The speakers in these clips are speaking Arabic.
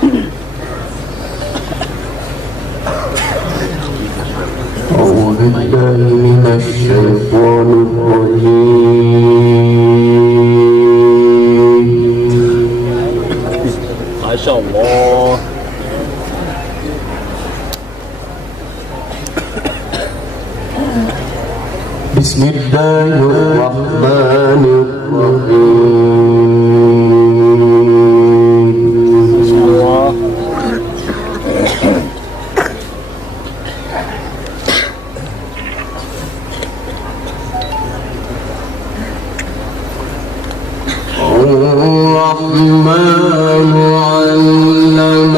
أعوذ بالله من الشيطان الرجيم. ما شاء الله. بسم الله الرحمن الرحيم. الرحمن علم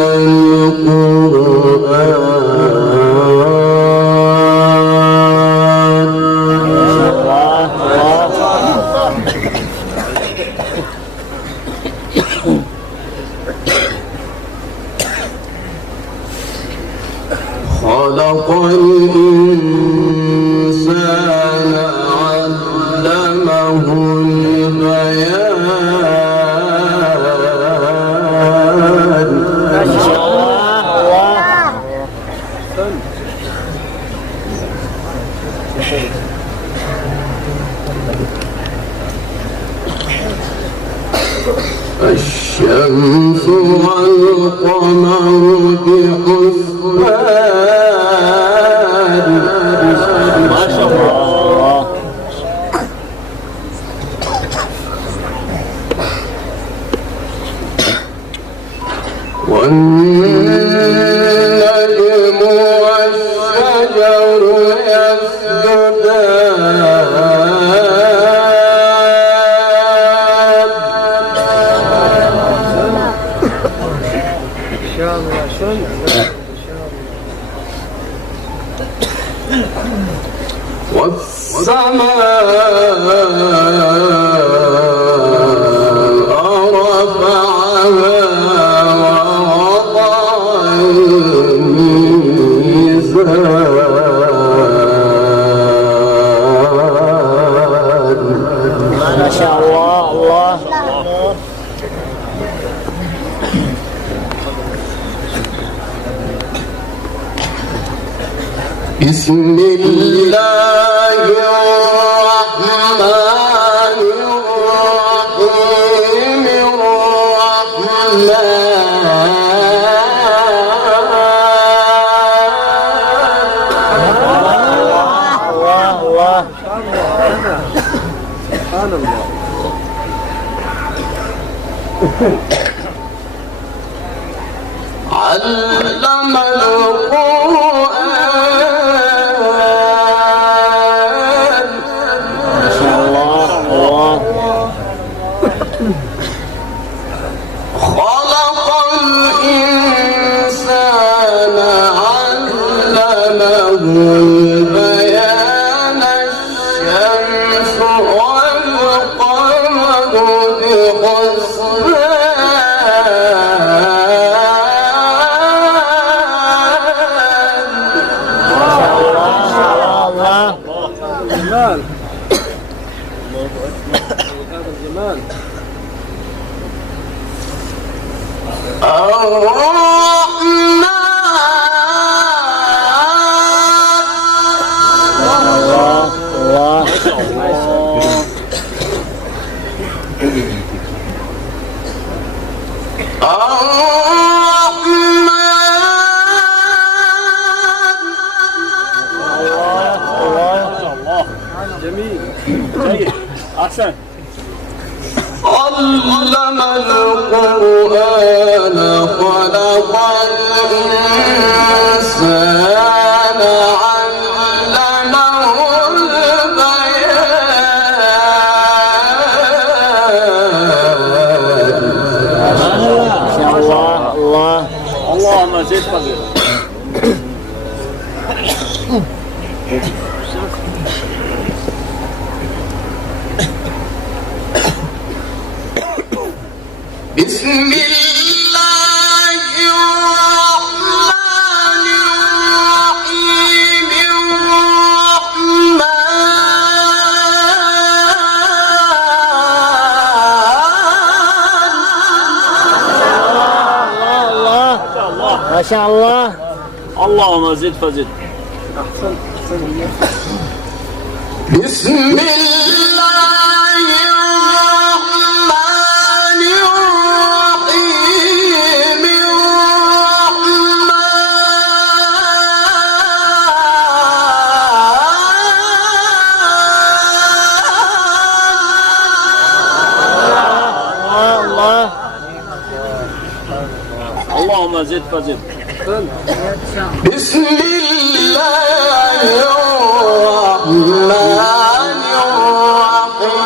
خلق الإنسان علمه البيان. الشمس والقمر بحسبان. ما شاء الله. والنجم والشجر والسماء رفعها ووضع الميزان. ما شاء الله. الله. بسم الله الرحمن الرحيم. سبحان الله. علم القرآن. ما شاء الله. الله. خلق الإنسان علمه البيان. الشمس والقمر بحسبان. هذا الجمال. جميل. جيد. أحسن. علم القرآن خلق الإنسان علمه البيان. ما شاء الله. الله. اللهم زد فضيلة. بسم الله الرحمن الرحيم. الله. ما شاء الله. اللهم زد فزد. أحسن أحسن. بسم الله الرحمن الرحيم الله. اللهم زد فزد. بسم الله الرحمن الرحيم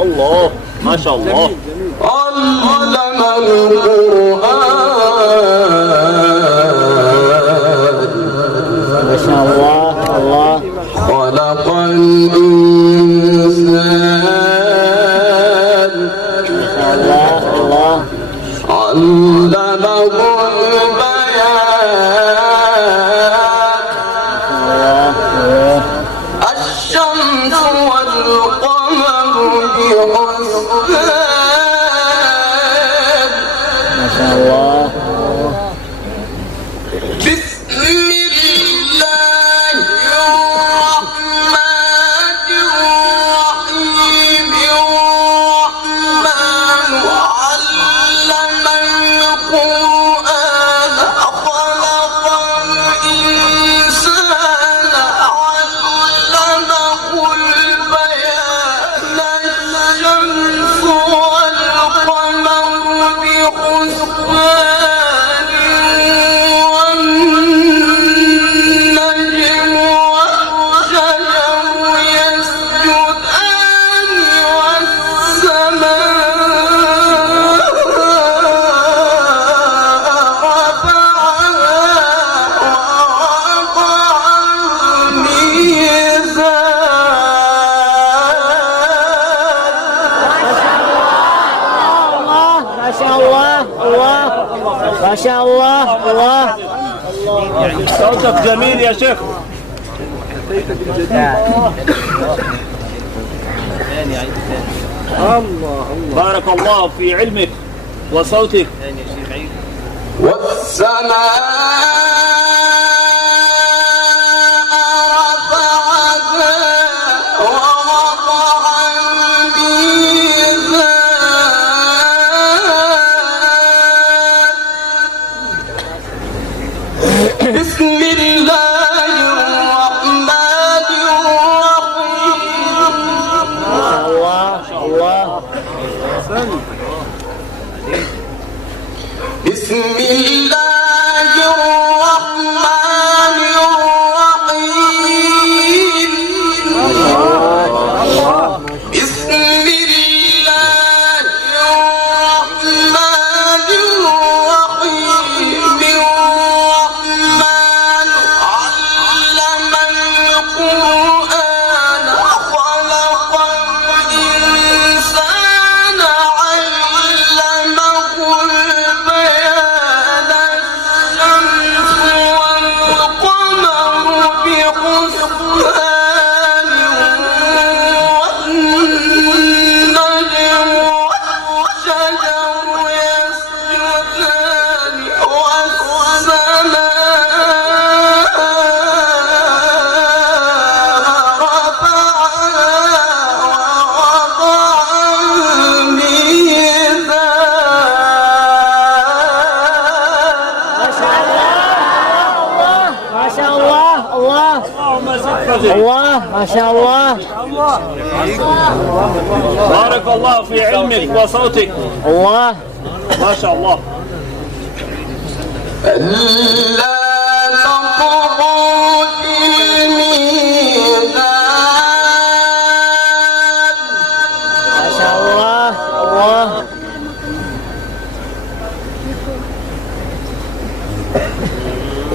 الله ما شاء الله. علم القرآن ما شاء الله. الله. خلق الإنسان الله. الله. علمه البيان الشمس والقمر بحسبان ما شاء الله. بسم الله الرحمن الرحيم الرحمن علم القرآن خلق الإنسان علمه البيان الشمس والقمر بحسبان والنجم والشجر يسجدان والسماء رفعها ووضع الميزان ما شاء الله. الله. ما شاء الله. الله. صوتك جميل يا شيخ. أتيت بالجديد. الله الله. بارك الله في علمك وصوتك. والسماء رفعها ووضع الميزان بسم الله الرحمن الرحيم الله. الله. أحسن. بسم الله الرحمن الرحيم بسم الله الرحمن الرحيم الرحمن علم القرآن خلق الإنسان علمه البيان الشمس والقمر بحسبان والنجم والشجر يسجدان والسماء رفعها ووضع الميزان ما شاء الله. الله. اللهم زد فزد. الله. ما شاء الله. بارك الله في علمك وصوتك. الله. ما شاء الله. ألا تطغوا في الميزان ما شاء الله. الله.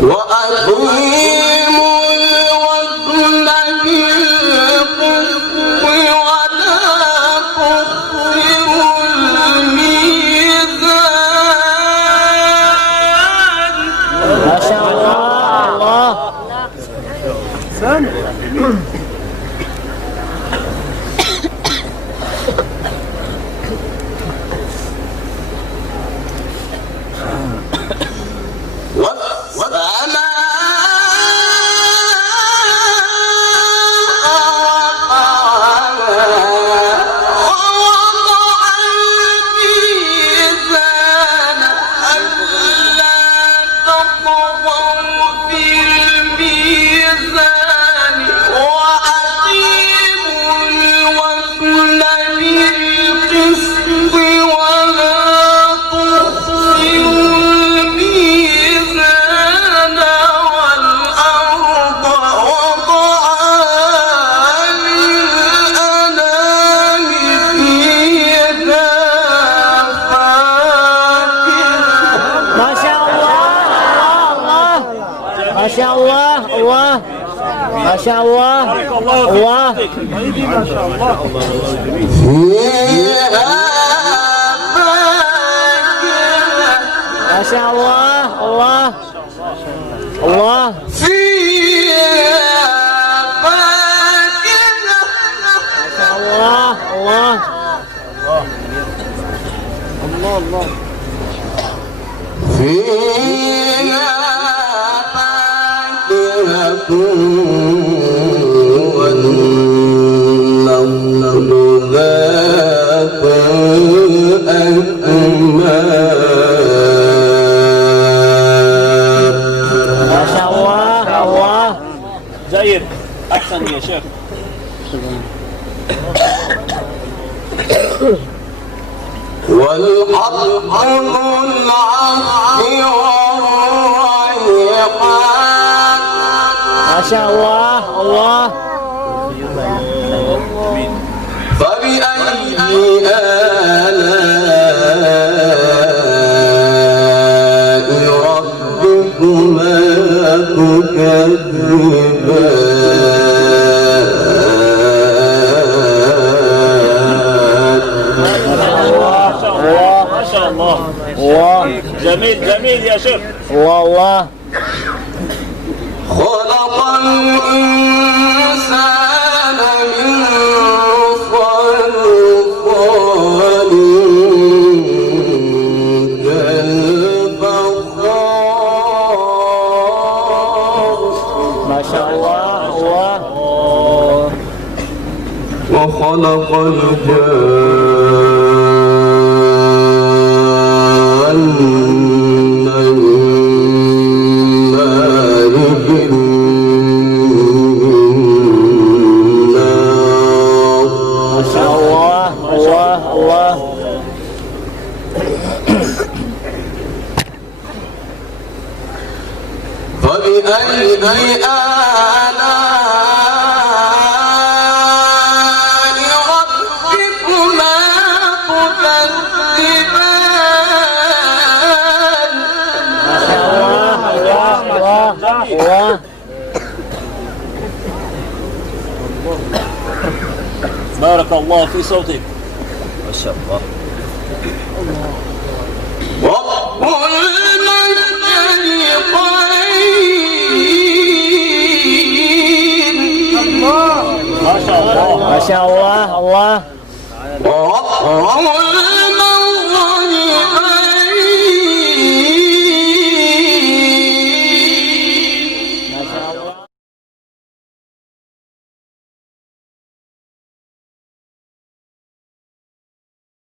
وأقيموا الوزن بالقسط ولا تخسروا الميزان ما شاء أحسن. ما شاء الله الله ما شاء الله الله عيدي ما شاء الله. ما شاء الله الله الله الله الله الله الله. فيها فاكهة والنخل ذات الأكمام. ما شاء الله الله جيد أحسن يا شيخ. والحب ذو العصف والريحان. ما شاء الله الله فبأي آلاء ربكما تكذبان. ما شاء الله. الله جميل جميل يا شيخ. الله الله خلق الإنسان من صلصال كالفخار. ما شاء الله الله وخلق الجان من مارج من نار. ما شاء الله الله الله فبأي آلاء ربكما تكذبان. الله الله بارك الله في صوتك. ما شاء الله. رب المشرقين. ما شاء الله. ما شاء الله الله رب